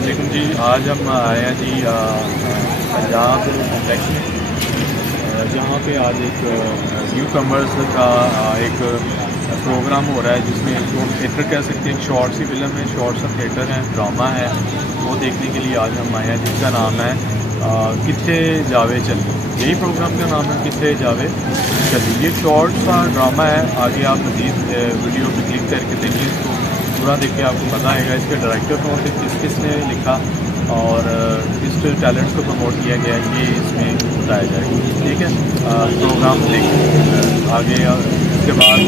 अस्सलाम वालेकुम जी। आज हम आए हैं जी पंजाब कॉम्प्लेक्स में, जहाँ पे आज एक न्यू कमर्स का एक प्रोग्राम हो रहा है, जिसमें इसको हम थिएटर कह सकते हैं। शॉर्ट सी फिल्म है, शॉर्ट सा थिएटर है, ड्रामा है, वो देखने के लिए आज हम आए हैं, जिसका नाम है किथे जावे चली। यही प्रोग्राम का नाम है, किथे जावे चली। ये शॉर्ट सा ड्रामा है। आगे आप मज़ीद वीडियो पर क्लिक करके देखिए, इसको पूरा देख के आपको पता आएगा इसके डायरेक्टर कौन थे, किसने लिखा और किस टैलेंट्स को प्रमोट किया गया, ये इसमें बताया जाएगा। ठीक है, प्रोग्राम देखें आगे, इसके बाद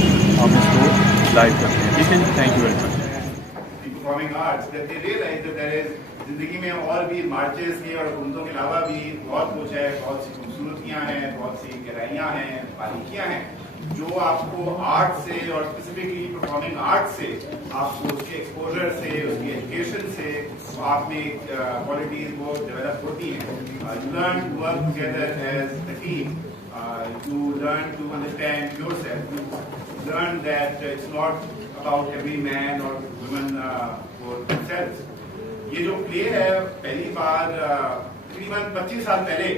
हम इसको लाइव करते हैं। ठीक है जी, thank you very much. Performing arts that they realise that there is जिंदगी में और भी मार्चेस के और हुकूमतों के अलावा भी बहुत कुछ है, बहुत सी खूबसूरतियाँ हैं, बहुत सी गहराइयाँ हैं, बारीकियाँ हैं, जो आपको आर्ट से और स्पेसिफिकली परफॉर्मिंग आर्ट से आपको उसके एक्सपोजर से, उसकी एजुकेशन से आप में क्वालिटीज वो डेवलप होती हैं। You learn to work together as a team, you learn to understand yourself, you learn that it's not about every man or woman for themselves. ये जो प्ले है पहली बार तकरीबन 25 साल पहले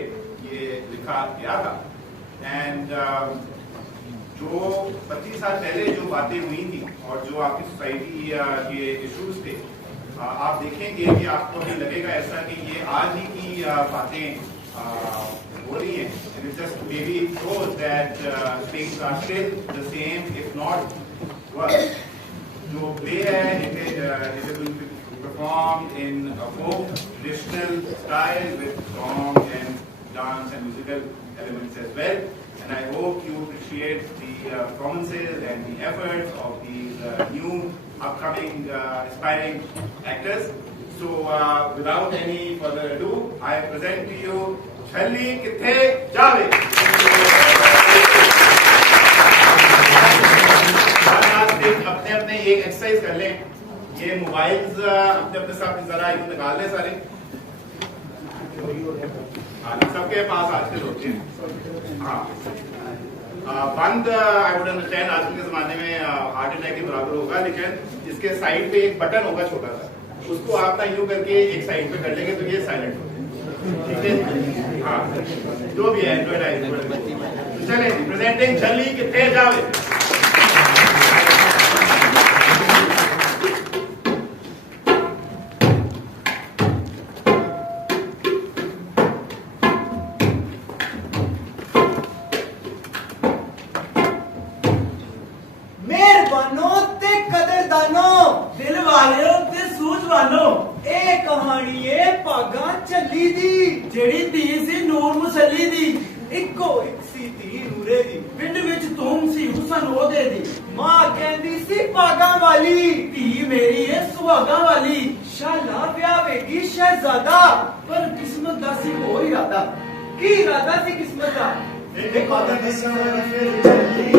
ये लिखा गया था, एंड जो 25 साल पहले जो बातें हुई थी और जो आपकी सोसाइटी के इश्यूज थे, आप देखेंगे कि आपको भी लगेगा ऐसा कि ये आज ही की बातें हो रही हैं। It just maybe shows that things are still the same, if not worse. जो play है, it is going to be performed in a folk traditional style with song and dance and musical elements as well. And I hope you appreciate the performances and the efforts of these new upcoming aspiring actors. So without any further ado, I present to you Challi Kithay Jaway. अपने अपने एक exercise कर लें, ये mobiles अपने अपने साथ जरा यूं निकाल लें सारे, सबके पास आजकल होते हैं। हाँ, बंद आई वुड अंडरस्टैंड आजकल के जमाने में हार्ट अटैक के बराबर होगा, लेकिन इसके साइड पे एक बटन होगा छोटा सा, उसको आप ना यूं करके एक साइड पे कर लेंगे तो ये साइलेंट होगा। ठीक है, हाँ, जो भी है चले प्रेजेंटिंग छल्ली किथे जावे। चली दी जेड़ी धी सी नूर मुसली दी, इको एक सी धी नूरे दी, पिंड विच तुम सी हुसन ओदे दी, मां कहंदी सी पागा वाली, धी मेरी है सुहागा वाली, शाला ब्यावेगी शहजादा, पर किस्मत दा सी कोई इरादा, की इरादा सी किस्मत दा, एक कदम सवर फिर चली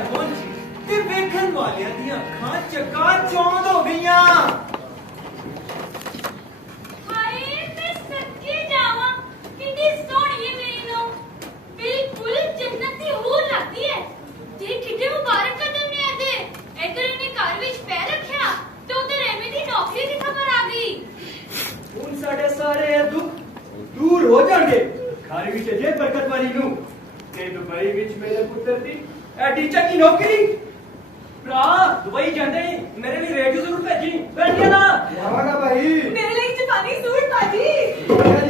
घर पहुंची ते वेखण वालियां दी अखां चकाचौंध हो गईयां। हाय मैं सच्ची जावा कितनी सोहनी है मेरी नो, बिल्कुल जन्नती हूर लगती है। ते कितने मुबारक कदम ने आदे इधर इन्हें घर विच पैर रखया ते उधर एवें दी नौकरी दी खबर आ गई। हुण साडे सारे दुख दूर हो जाणगे। घर विच जे बरकत वाली नूं ते दुबई विच मेरे पुੱਤਰ दी ਐਡੀ ਚੰਗੀ ਨੌਕਰੀ। ਭਰਾ ਦੁਬਈ ਜਾਂਦੇ ਮੇਰੇ ਲਈ ਰੇਡੀਓ ਜ਼ਰੂਰ ਭੇਜੀ। ਬੈਠਿਆ ਨਾ ਆਵਾਂਗਾ ਭਾਈ। मेरे लिए जापानी सूट पाजी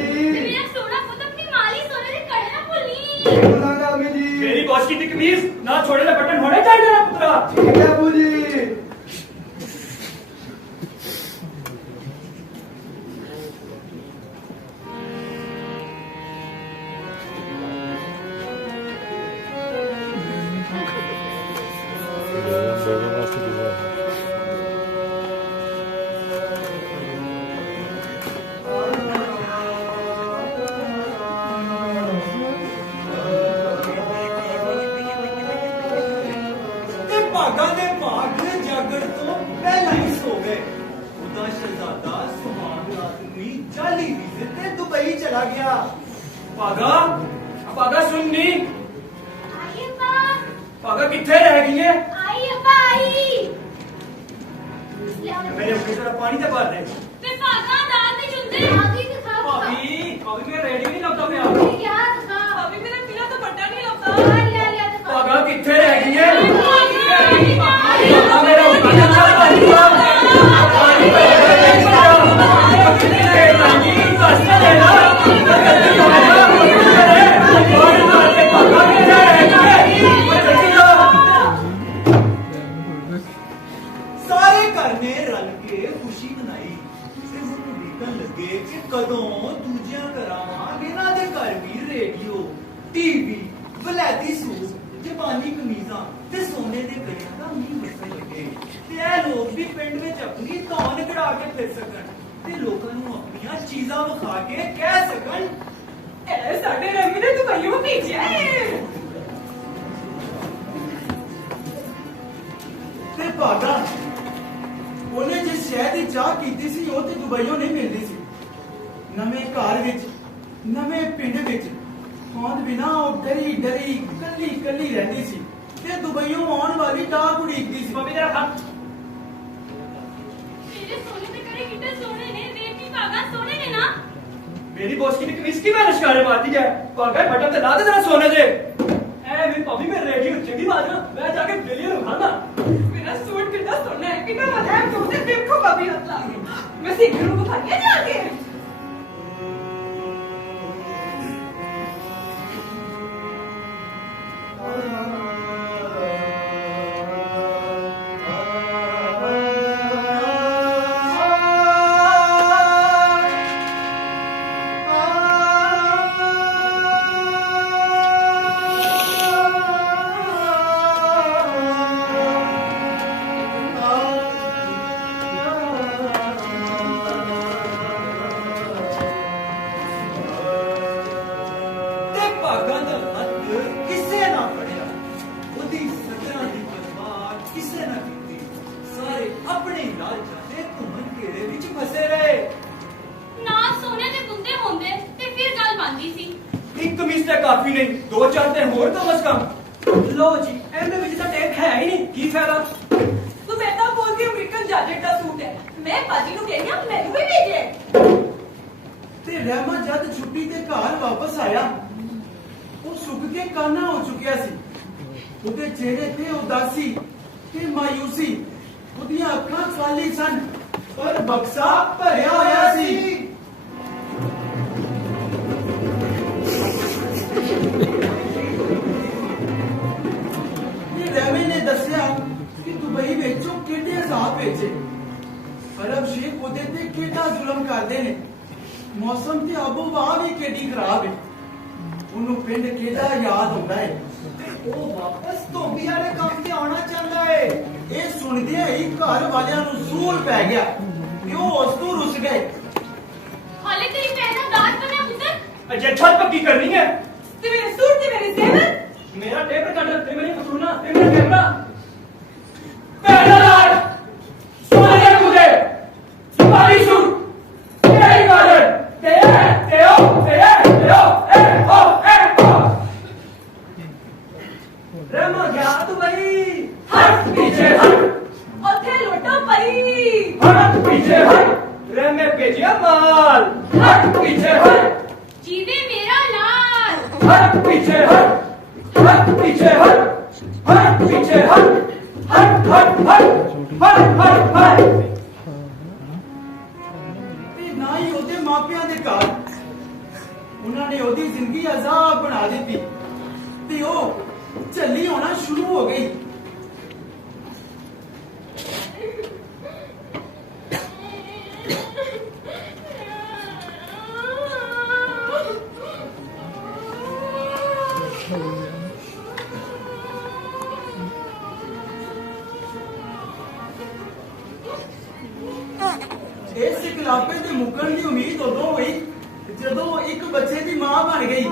ਜੀ मेरा सोना पुत अपनी माली सोने दे कड़े ना भूली। ਬੋਲਾਂਗਾ ਅਮੀ ਜੀ। ਮੇਰੀ ਬੌਸ ਕੀ ਕਮੀਜ਼ ਨਾ ਛੋੜੇ ਦੇ ਬਟਨ ਹੋਣੇ ਚਾਹੀਦੇ ਨਾ ਪੁੱਤਰਾ। ਠੀਕ ਹੈ ਅਬੂ ਜੀ। ਭਾਗਾਂ ਦੇ ਭਾਗ ਜਾਗਣ ਤੋਂ ਪਹਿਲਾਂ ਹੀ ਸੋ ਗਏ। ਉਹਦਾ ਸ਼ਹਿਜ਼ਾਦਾ ਸੁਹਾਗ ਰਾਤ ਨੂੰ ਜਾਲੀ ਵੀਜ਼ੇ ਤੇ ਦੁਬਈ ਚਲਾ ਗਿਆ। ਭਾਗਾ ਸੁਣਨੀ आई अब्बा ਭਾਗਾ ਕਿੱਥੇ ਰਹਿ ਗਈ ਹੈ? आई अब्बा आई ਮੇਰੇ ਉੱਤੇ ਜਰਾ ਪਾਣੀ ਤੇ ਭਰ ਦੇ। ते भागा दाल ते चुंदे आगी दिखा ਭਾਬੀ ਮੇਰਾ ਰੇਡੀਓ ਨਹੀਂ ਲੱਭਦਾ ਪਿਆ। क्या दिखा अभी मेरा पीला तो बट्टा नहीं लगता। लिया दिखा ਭਾਗਾ ਕਿੱਥੇ ਰਹਿ ਗਈ ਹੈ? ਸਾਰੇ ਘਰ ਨੇ ਰਲ ਕੇ ਖੁਸ਼ੀ ਮਨਾਈ ਤੇ ਹੁਣ ਦੇਖਣ ਲੱਗੇ ਕਿ ਕਦੋਂ ਦੂਜਿਆਂ ਘਰਾਂ ਵਾਂਗ ਇਹਨਾਂ ਦੇ ਘਰ ਵੀ ਰੇਡੀਓ, ਟੀਵੀ, ਵਲੈਤੀ ਸੂਟ, ਜਾਪਾਨੀ ਕਮੀਜ਼ਾਂ ਤੇ ਸੋਨੇ ਦੇ ਗਹਿਣਿਆਂ ਦਾ ਮੀਂਹ ਵਰਸਣ ਲੱਗੇ ਤੇ ਇਹ ਲੋਕ ਵੀ ਪਿੰਡ ਵਿੱਚ ਆਪਣੀ ਧੌਣ ਕਢਾ ਕੇ ਫਿਰ ਸਕਣ ਤੇ ਲੋਕਾਂ ਨੂੰ ਆਪਣੀਆਂ ਚੀਜ਼ਾਂ ਵਿਖਾ ਕੇ ਕਹਿ ਸਕਣ ਇਹ ਸਾਡੇ ਰਮੀ ਨੇ ਦੁਬਈੋਂ ਭੇਜਿਆ ਹੈ। ਤੇ ਭਾਗਾ ਉਹਨੇ ਜਿਸ ਸ਼ਹਿਰ ਦੀ ਚਾਹ ਕੀਤੀ ਸੀ ਉਹ ਤੇ ਦੁਬਈੋਂ ਨਹੀਂ ਮਿਲਦੀ ਸੀ। ਨਵੇਂ ਘਰ ਵਿੱਚ ਨਵੇਂ ਪਿੰਡ ਵਿੱਚ ਹੋਂਦ ਬਿਨਾ ਉਹ ਡਰੀ ਕੱਲੀ ਰਹਿੰਦੀ ਸੀ ਤੇ ਦੁਬਈੋਂ ਆਉਣ ਵਾਲੀ ਡਾਕ ਉਡੀਕਦੀ ਸੀ। ਮੰਮੀ ਤੇਰਾ ਹੱਥ मेरे सोने ते कड़े कितने सोने ने देख की भागा सोने ने ना। मेरी बॉस की कमीज की मैं नशकारे मारती है। भागा बटन ते ला दे जरा सोने दे। ए मेरी भाभी मैं रेडियो चंगी बात ना मैं जाके बिलियन उठाना। मेरा सूट कितना सोना है कितना मजा है तुमने देखो भाभी हाथ लागे मैं सीखरूं को भागे जाके। काफी नहीं दो चार दिन होर कम से कम। लो जी एम में तो टैग है ही नहीं की फायदा। तू बेटा बोलती अमेरिकन जाकेट का सूट है मैं बाजी को कह रही हूं मैनू भी भेजे। ते रहमा जद छुट्टी ते घर वापस आया वो सुख के काना हो चुकिया सी। ਉਹਦੇ ਚਿਹਰੇ ਤੇ ਉਦਾਸੀ ਤੇ ਮਾਯੂਸੀ ਉਹਦੀਆਂ ਅੱਖਾਂ ਖਾਲੀ ਸਨ ਪਰ ਬਕਸਾ ਭਰਿਆ ਹੋਇਆ ਸੀ। ਰੈਮੀ ਨੇ ਦੱਸਿਆ ਕਿ ਦੁਬਈ ਵਿੱਚ ਉਹ ਕਿਹੜੇ ਹਿਸਾਬ ਵਿੱਚ ਅਰਬ ਸ਼ੇਖ ਉਹਦੇ ਤੇ ਕਿਹੜਾ ਜ਼ੁਲਮ ਕਰਦੇ ਨੇ। ਮੌਸਮ ਤੇ ਆਬੋ-ਹਵਾ ਵੀ ਕਿਹੜੀ ਖਰਾਬ ਹੈ। ਉਹਨੂੰ ਪਿੰਡ ਕਿਹੜਾ ਯਾਦ ਆਉਂਦਾ ਹੈ ਤੇ ਉਹ ਵਾਪਸ ਧੋਬੀ ਵਾਲੇ ਕੰਮ ਤੇ ਆਉਣਾ ਚਾਹੁੰਦਾ ਹੈ। ਇਹ ਸੁਣਦਿਆਂ ਹੀ ਘਰ ਵਾਲਿਆਂ ਨੂੰ ਸੂਲ ਪੈ ਗਿਆ ਤੇ ਉਹ ਉਸ ਤੋਂ ਰੁੱਸ ਗਏ। ਹਾਲੇ ਤੇਰੀ ਪਹਿਲਾਂ ਦਾਤ ਬਣਿਆ ਪੁੱਤਰ ਅਜੇ ਛੱਤ ਪੱਕੀ ਕਰਨੀ ਹੈ ਤੇ ਮੇਰੇ ਸੂਟ ਤੇ ਮੇਰੇ ਜ਼ੇਵਰ। ਮੇਰਾ मेरा टेप रिकॉर्डर, ते मेरी फसूना, ते मेरा कैमरा। पहला राज, सोने कूदे, सिपाही सूट, तेरी गार्डन, ते ओ। रमा गया तू भाई, हट पीछे हट, ओथे लोटो पई, हट पीछे हट, रे मैं भेजिया माल, हट पीछे हट, जीवे मेरा लाल, हट पीछे हट, हट पीछे हट, हट पीछे हट, हट हट हट, हट। ते ना ही ਉਹਦੇ ਮਾਪਿਆਂ ਦੇ ਘਰ ਉਹਨਾਂ ਨੇ ਉਹਦੀ ਜ਼ਿੰਦਗੀ ਆਜ਼ਾਦ ਬਣਾ ਦਿੱਤੀ ਤੇ ਉਹ ਝੱਲੀ ਹੋਣਾ ਸ਼ੁਰੂ ਹੋ ਗਈ। ਇਸ ਇਕਲਾਪੇ ਦੇ ਮੁੱਕਣ ਦੀ ਉਮੀਦ ਉਦੋਂ ਹੋਈ ਜਦੋਂ ਇੱਕ ਬੱਚੇ ਦੀ ਮਾਂ ਬਣ ਗਈ।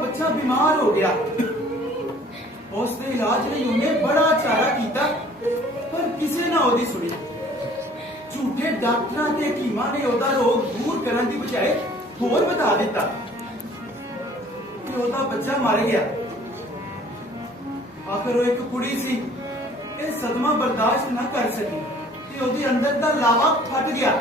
ਬੱਚਾ ਬਿਮਾਰ ਹੋ ਗਿਆ। ਉਸ ਦੇ ਇਲਾਜ ਲਈ ਉਹਨੇ ਬੜਾ ਚਾਰਾ ਕੀਤਾ ਪਰ ਕਿਸੇ ਨਾ ਉਹਦੀ ਸੁਣੀ। ਝੂਠੇ ਡਾਕਟਰਾਂ ਤੇ ਹਕੀਮਾਂ ਨੇ ਉਹਦਾ ਰੋਗ ਦੂਰ ਕਰਨ ਦੀ ਬਜਾਏ ਹੋਰ ਵਧਾ ਦਿੱਤਾ ਤੇ ਉਹਦਾ ਬੱਚਾ ਮਰ ਗਿਆ। ਆਖਰ ਉਹ ਇੱਕ ਕੁੜੀ ਸੀ, ਇਹ ਸਦਮਾ ਬਰਦਾਸ਼ਤ ਨਾ ਕਰ ਸਕੀ ਤੇ ਉਹਦੇ ਅੰਦਰ ਦਾ ਲਾਵਾ ਫਟ ਗਿਆ।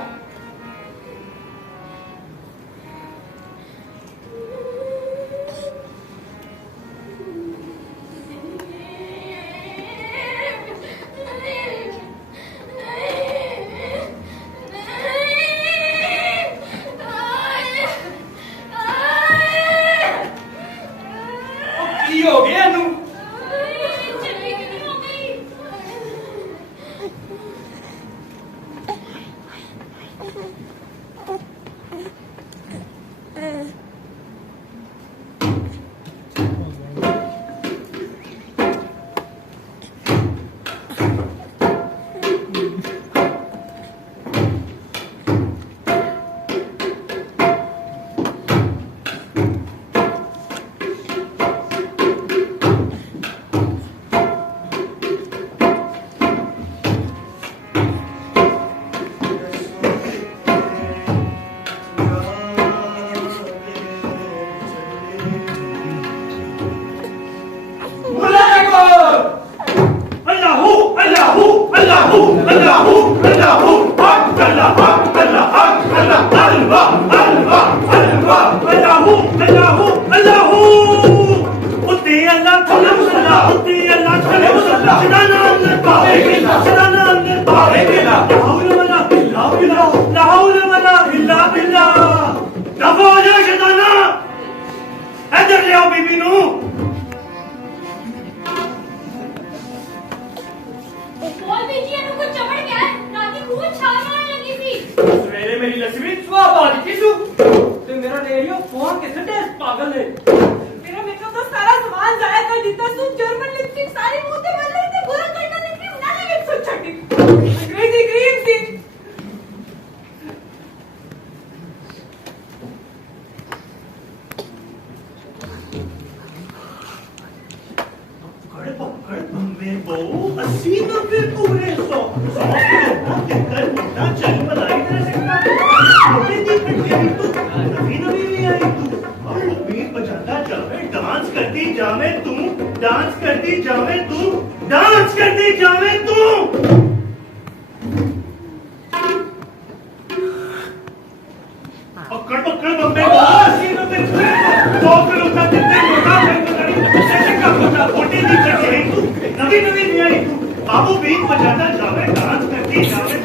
बाबू भी बजाता जावे, डांस करती जावे,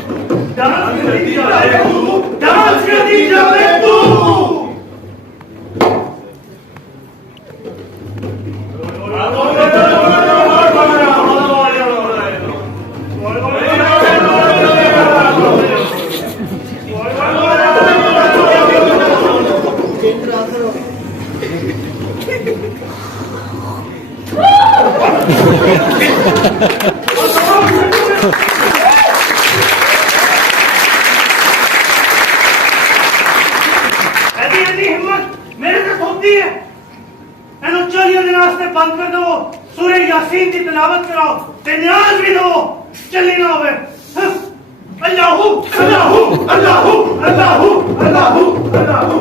डांस करती जावे तू, डांस करती जावे तू। बंद कर दो, सूर्य यासीन की तिलावत कराओ, ते न्याज भी दो, चली ना होवे। अल्लाहू अल्लाहू अल्लाहू अल्लाहू अल्लाहू अल्लाहू।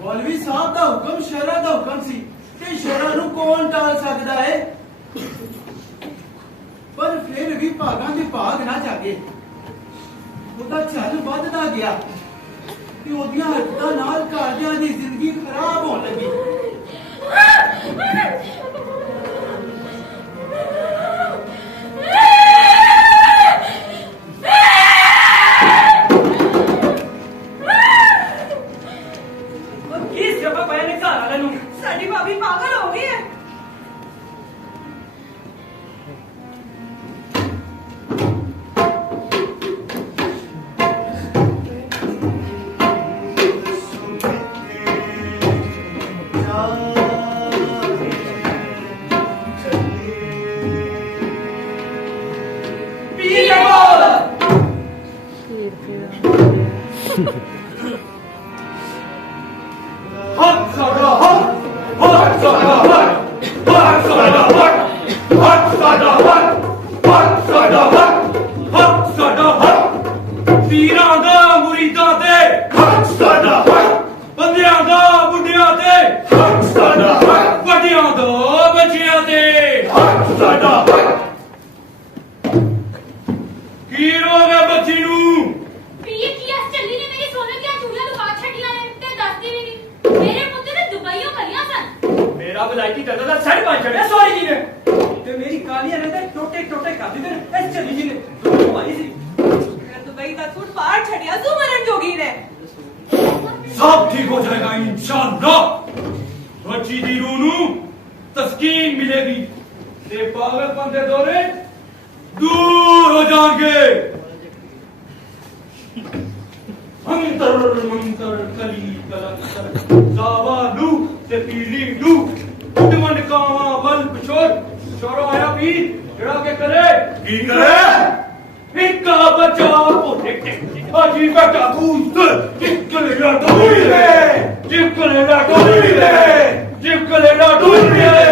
मौलवी साहब का हुक्म शरा का हुक्म सी ते शरा नू कौन टाल सकदा है, पर फिर भी भागां दे भाग ना जागे। ओदा चल वधदा गया ते ओदियां हरकतां नाल घरदियां दी जिंदगी खराब होण लगी। साडी भाभी पागल हो गई है। सब ठीक हो जाएगा इंशाअल्लाह। बच्ची दी रूह नू तस्कीन मिलेगी, ते पागलपन दे दौरे दूर हो जाएंगे। मंतर मंतर कली कलंतर सावा लू ते पीली लू उडमन कावा बल पिछोर छोरो आया भी जड़ा के करे की करे इक्का बच्चा पोटे अजी बेटा कूद चिकलेला डोली ले चिकलेला डोली ले चिकलेला डोली ले।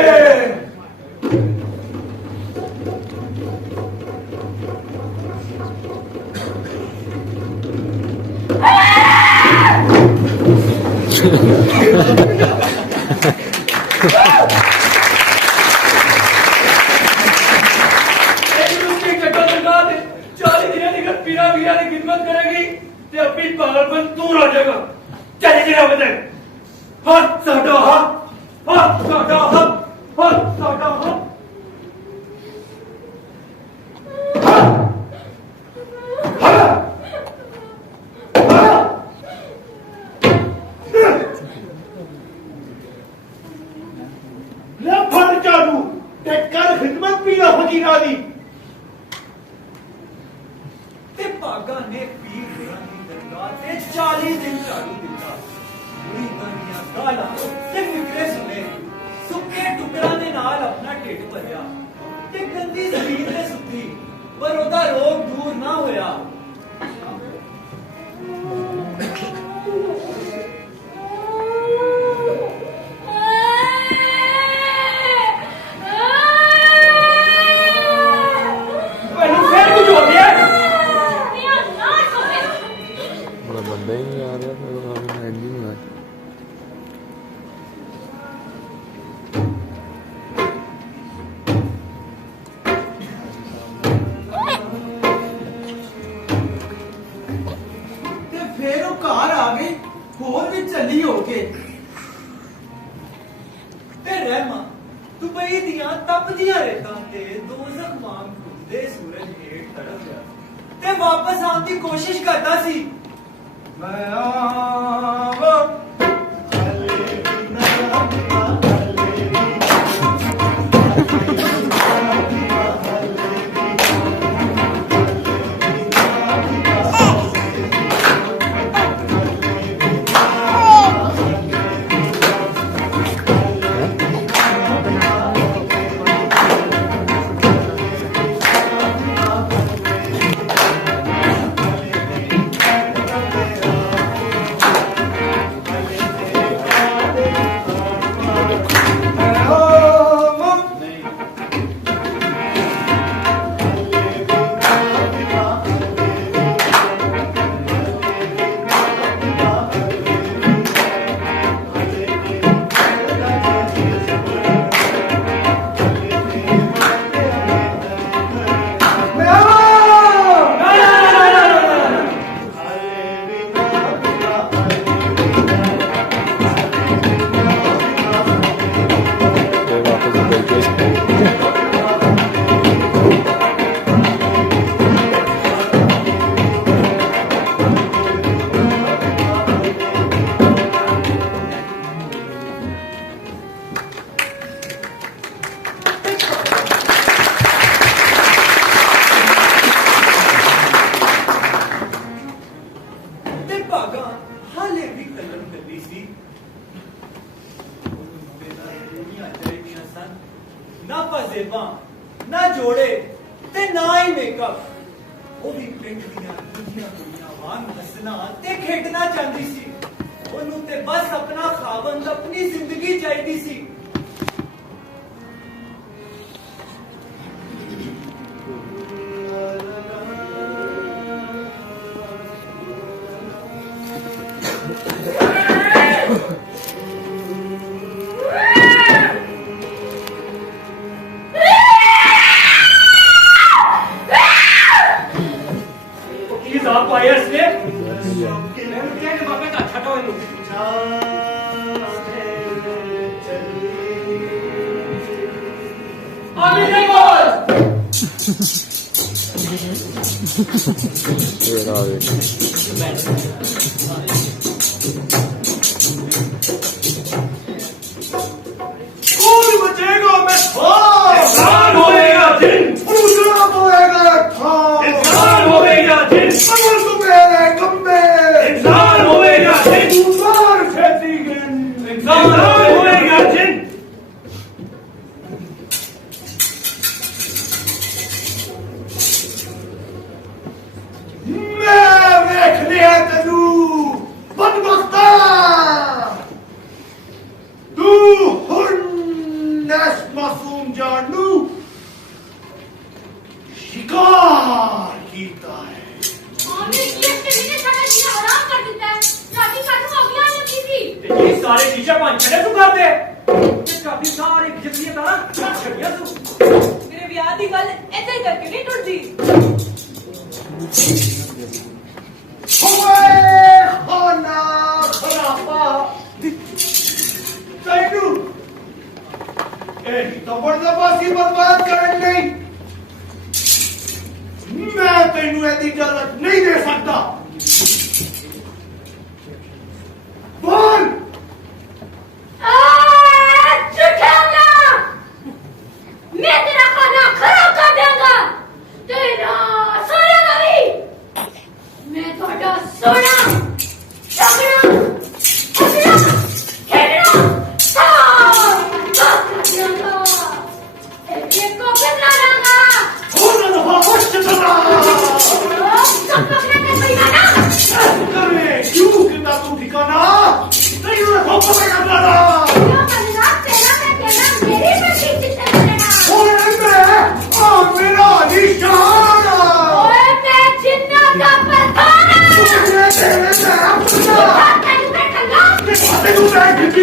खिदमत करेगी ते अपनी पागलपन दूर हो जाएगा। चले चले बदल हाथ साडा हाथ हाथ साडा हाथ हाथ साडा हाथ ले फड़ चालू ते कर खिदमत भी ना फकीरा दी। भागा ने पीर की दरगाह ते 40 दिन झाड़ू दिता। पूरी गानियां गाला ते फिक्रे सुने सुके टुकड़ा दे नाल अपना ढिड भरिया ते गंदी जमीन ते सुती, पर ओदा रोग दूर ना होया। वापस आने की कोशिश करता सी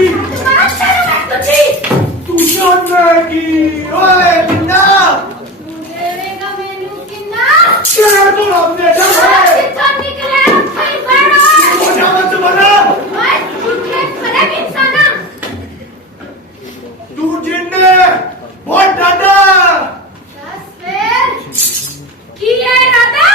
मास्टर मैं तुझी तू जानेगी ओए बिन्ना तू देवेगा मैनू किन्ना क्या तू अपने जावे जितना निकले भाई बैठो तू जावत बना ओए तू के फरक इंसाना तू जिन्ने बहुत डाटा बस फिर की है इरादा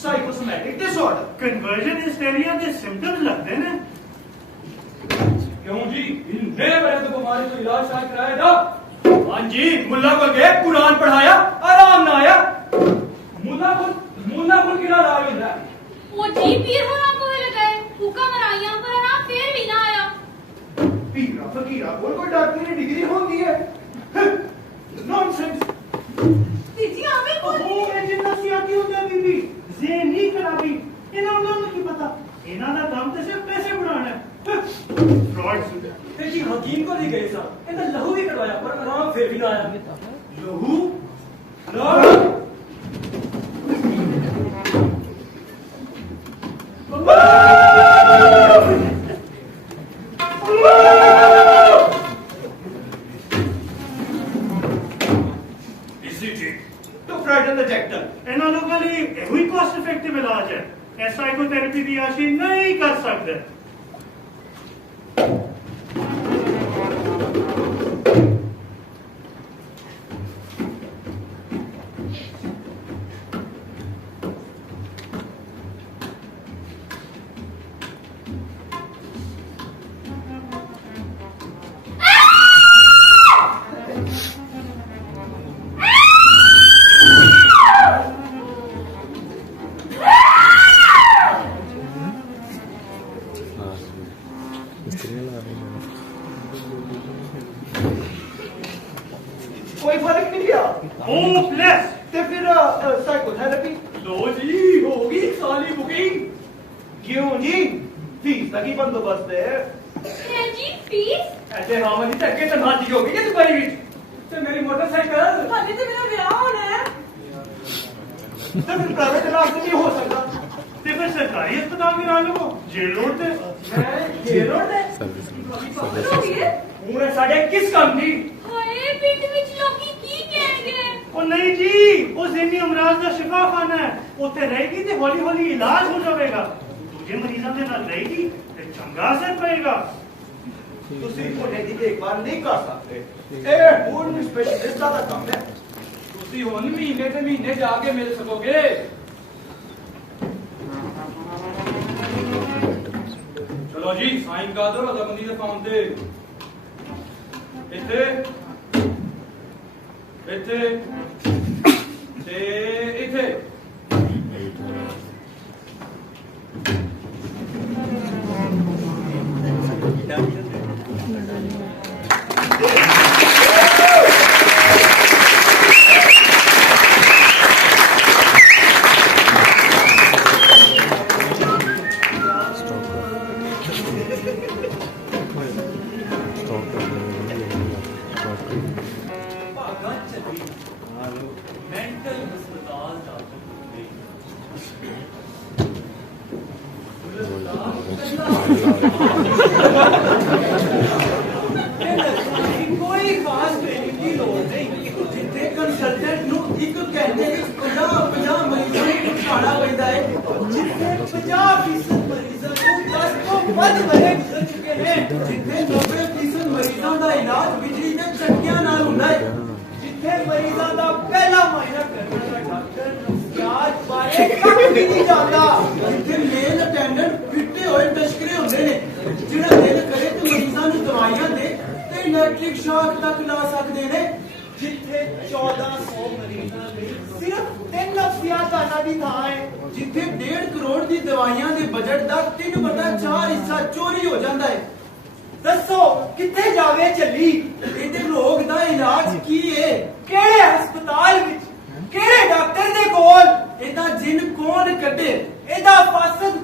साइकोसोमैटिक डिसऑर्डर कन्वर्जन हिस्टेरिया के सिम्टम्स लगते हैं क्यों जी इनने बड़े तो बीमारी को इलाज शायद कराया था हाँ जी मुल्ला को गए कुरान पढ़ाया आराम ना आया मुल्ला को किरा इलाज होता है वो जी पीर होना को लगाए हुक्म मराइयां पर आराम फिर भी ना आया पीरा फकीरा कोई डॉक्टर की डिग्री होती है नॉनसेंस दीदी हमें बोल ਉਹ ਇਹ ਜਿੰਨਾ ਸਿਆਤੀ ਹੁੰਦਾ ਬੀਬੀ ਜੇ ਨਹੀਂ ਕਰਾਵੀ ਇਹਨਾਂ ਨੂੰ ਕੀ ਪਤਾ ਇਹਨਾਂ ਦਾ ਕੰਮ ਤੇ ਸਿਰਫ ਪੈਸੇ ਬਣਾਉਣਾ ਹੈ ਫਰਾਡ ਤੇ ਜੀ ਹਕੀਮ ਕੋਲ ਹੀ ਗਏ ਸਾਂ ਇਹਦਾ ਲਹੂ ਵੀ ਕਢਵਾਇਆ ਪਰ ਆਰਾਮ ਫੇਰ ਵੀ ਨਾ ਆਇਆ ਲਹੂ ਨਾ ਇਹਨਾਂ ਲੋਕਾਂ ਲਈ ਇਹੋ ਹੀ ਕਾਸਟ ਇਫੈਕਟਿਵ ਇਲਾਜ ਹੈ ਇਹ ਸਾਈਕੋਥੈਰੇਪੀ ਦੀ ਆਸ਼ੀ ਨਹੀਂ ਕਰ ਸਕਦੇ कोई फर्क नहीं किया होपलेस तो फिर साइकोथेरेपी लो जी होगी साली बुकिंग क्यों जी फीस लगी बंदोबस्त है जी फीस ऐसे हाँ वाली तक के तनहाजी होगी क्या तुम्हारी तो मेरी मोटरसाइकिल अभी तो मेरा ब्याह होना है तो फिर प्राइवेट इलाज से नहीं हो सकता तो फिर सरकारी अस्पताल में ना लो जेल रोड से जेल रोड से पूरे साढ़े किस काम की हाय पिंड ਵਿੱਚ ਲੋਕੀ ਕੀ ਕਹਿਣਗੇ ਉਹ ਨਹੀਂ ਜੀ ਉਹ ਜ਼ਿਹਨੀ ਅਮਰਾਜ਼ ਦਾ ਸ਼ਿਫਾਖਾਨਾ ਹੈ ਉੱਥੇ ਰਹੇਗੀ ਤੇ ਹੌਲੀ ਹੌਲੀ ਇਲਾਜ ਹੋ ਜਾਵੇਗਾ ਦੂਜੇ ਮਰੀਜ਼ਾਂ ਦੇ ਨਾਲ ਰਹੇਗੀ ਤੇ ਚੰਗਾ ਅਸਰ ਪਏਗਾ ਤੁਸੀਂ ਕੋਨੇ ਦੀ ਦੇਖਭਾਲ ਨਹੀਂ ਕਰ ਸਕਦੇ ਇਹ ਫੂਡ ਸਪੈਸ਼ਲਿਸਟ ਦਾ ਕੰਮ ਹੈ ਤੁਸੀਂ ਹੁਣ ਮਹੀਨੇ ਤੇ ਮਹੀਨੇ ਜਾ ਕੇ ਮਿਲ ਸਕੋਗੇ ਚਲੋ ਜੀ ਸਾਈਨ ਕਰ ਦਿਓ ਰਜ਼ਾਮੰਦੀ ਦੇ ਫਾਰਮ ਤੇ ਇੱਥੇ ਤੇ ਇੱਥੇ ਕੋਈ ਖਾਸ ਟ੍ਰੇਨਿੰਗ ਦੀ ਲੋੜ ਨਹੀਂ ਜਿੱਥੇ ਕੰਸਲਟੈਂਟ ਨੂੰ ਇੱਕ ਘੰਟੇ ਵਿੱਚ 50 ਮਰੀਜ਼ਾਂ ਨੂੰ ਉਠਾਉਣਾ ਪੈਂਦਾ ਹੈ ਜਿੱਥੇ 50% ਮਰੀਜ਼ਾਂ ਨੂੰ 10 ਤੋਂ ਵੱਧ कख भी नहीं जाता जिथे मेल अटेंडेंट फिटे होए तस्करे होंदे ने जिहड़ा दिल करे ते मरीजां नूं दवाइयां दे ते इलेक्ट्रिक शॉक तक ला सकदे ने जिथे 1400 मरीजां लई सिर्फ 3 अफसियाताना दी थां है जिथे 1.5 करोड़ दी दवाइयां दे बजट दा 3/4 हिस्सा चोरी हो जांदा है दसो किथे जावे चली इहदे रोग दा इलाज की है केड़े हस्पताल विच केड़े डॉक्टर दे कोल एदा जिन कौन कढे एदा फासद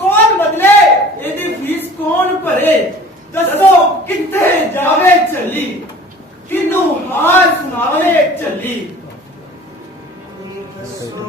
कौन बदले एदी फीस कौन भरे दसो किथे जावे चली किनू हाल सुनावे चली दसो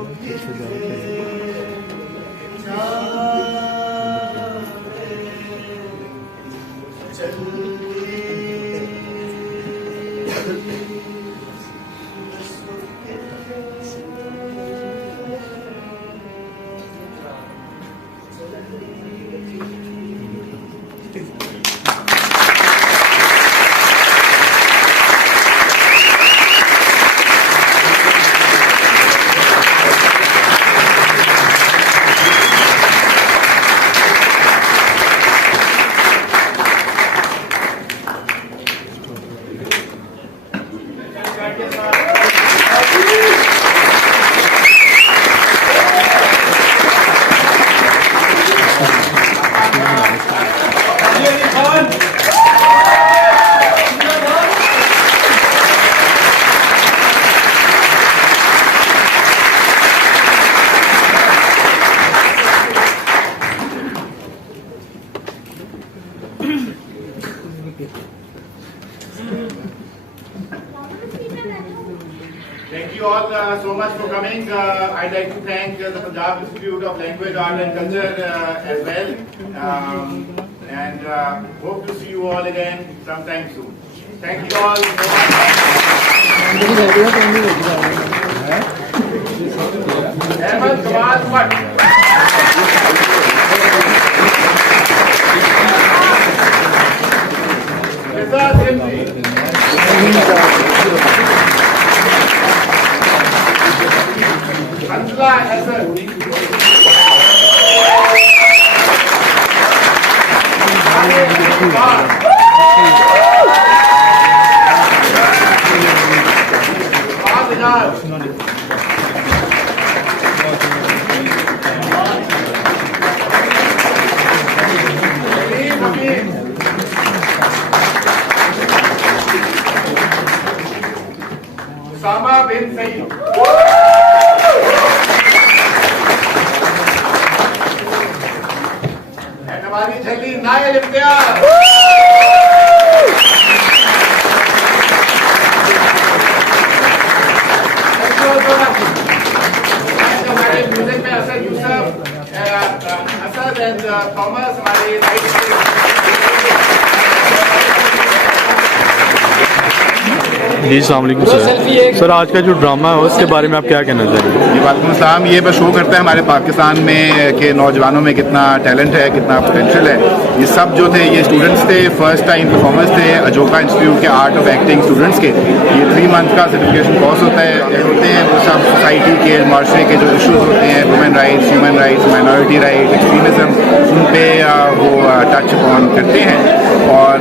Thank you all so much for coming. I'd like to thank the Punjab Institute of Language, Art and Culture as well. And hope to see you all again sometime soon. Thank you all so much. Ahmed Kamal Bhatt. Reza Simji. Hamza Hassan. Usama bin Saeed. And हमारी छल्ली Nile Imtiaz. हमारे music में Asad Yusuf, Asad and Thomas हमारे जी अस्सलाम वालेकुम sir आज का जो drama है उसके बारे में आप क्या कहना चाहेंगे? जी वालेकुम अस्सलाम। ये बस शो करता है हमारे पाकिस्तान में के नौजवानों में कितना टैलेंट है, कितना पोटेंशियल है। ये सब जो थे ये स्टूडेंट्स थे, फर्स्ट टाइम परफॉर्मेंस थे अजोका इंस्टीट्यूट के आर्ट ऑफ एक्टिंग स्टूडेंट्स के। ये 3 मंथ का सर्टिफिकेशन कोर्स होते हैं वो सब सोसाइटी के माशरे के जो इशूज़ होते हैं, women rights, human rights, minority right, extremism, उन पे वो टच ऑन करते हैं। और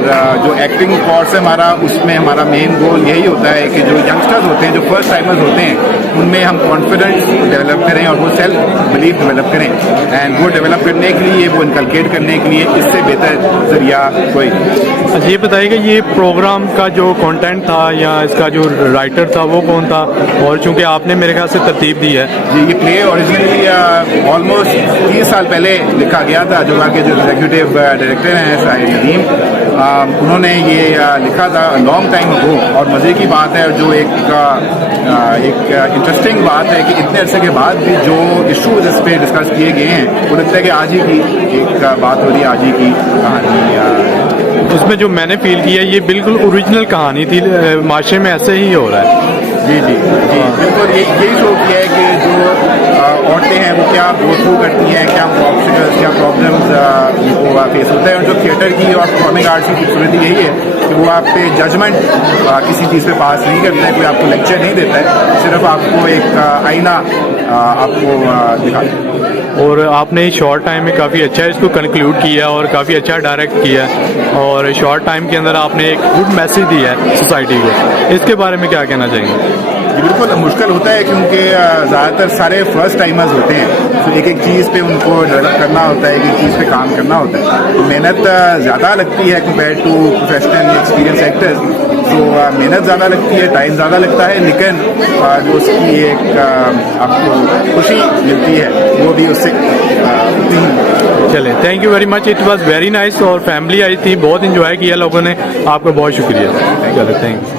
जो एक्टिंग कोर्स है हमारा, उसमें हमारा मेन गोल यही होता है कि जो यंगस्टर्स होते हैं, जो फर्स्ट टाइमर्स होते हैं, उनमें हम कॉन्फिडेंस डेवलप करें और वो सेल्फ बिलीफ डेवलप करें। एंड वो डेवलप करने के लिए, वो इनकलकेट करने के लिए इससे बेहतर जरिया कोई। अच्छा ये बताइएगा ये प्रोग्राम का जो कंटेंट था या इसका जो राइटर था वो कौन था? और चूंकि आपने मेरे ख्याल से तरतीब दी है। जी ये प्ले ओरिजिनली ऑलमोस्ट 30 साल पहले लिखा गया था। जो के जो एग्जीक्यूटिव डायरेक्टर हैं साहिर नदीम, उन्होंने ये लिखा था लॉन्ग टाइम अगो। और मज़े की बात है, जो एक इंटरेस्टिंग बात है कि इतने अरसे के बाद भी जो इशूज इस पर डिस्कस किए गए हैं, वो लगता है कि आज ही की एक बात हो रही है, आज ही की कहानी। उसमें जो मैंने फील किया ये बिल्कुल ओरिजिनल कहानी थी, माशरे में ऐसे ही हो रहा है। जी जी जी बिल्कुल यही शो किया है कि जो औरतें हैं वो क्या गो थ्रू करती हैं, क्या ऑब्स्टिकल्स, क्या प्रॉब्लम्स उनको फेस होता है। और जो थिएटर की और परफॉर्मिंग आर्ट्स की खूबसूरती यही है कि वो आप पे जजमेंट किसी चीज़ पे पास नहीं करता है, कोई आपको लेक्चर नहीं देता है, सिर्फ आपको एक आईना आपको दिखाता है। और आपने शॉर्ट टाइम में काफ़ी अच्छा इसको कंक्लूड किया और काफ़ी अच्छा डायरेक्ट किया और शॉर्ट टाइम के अंदर आपने एक गुड मैसेज दिया है सोसाइटी को, इसके बारे में क्या कहना चाहेंगे? ये बिल्कुल मुश्किल होता है क्योंकि ज़्यादातर सारे फर्स्ट टाइमर्स होते हैं, तो एक एक चीज़ पे उनको डेवलप करना होता है, एक एक चीज़ पे काम करना होता है, तो मेहनत ज़्यादा लगती है compare to professional experience actors. तो मेहनत ज़्यादा लगती है, टाइम ज़्यादा लगता है, लेकिन जो उसकी एक आपको खुशी मिलती है वो भी उससे चले। Thank you very much, it was very nice. और फैमिली आई थी, बहुत इंजॉय किया लोगों ने, आपका बहुत शुक्रिया। चलो थैंक यू।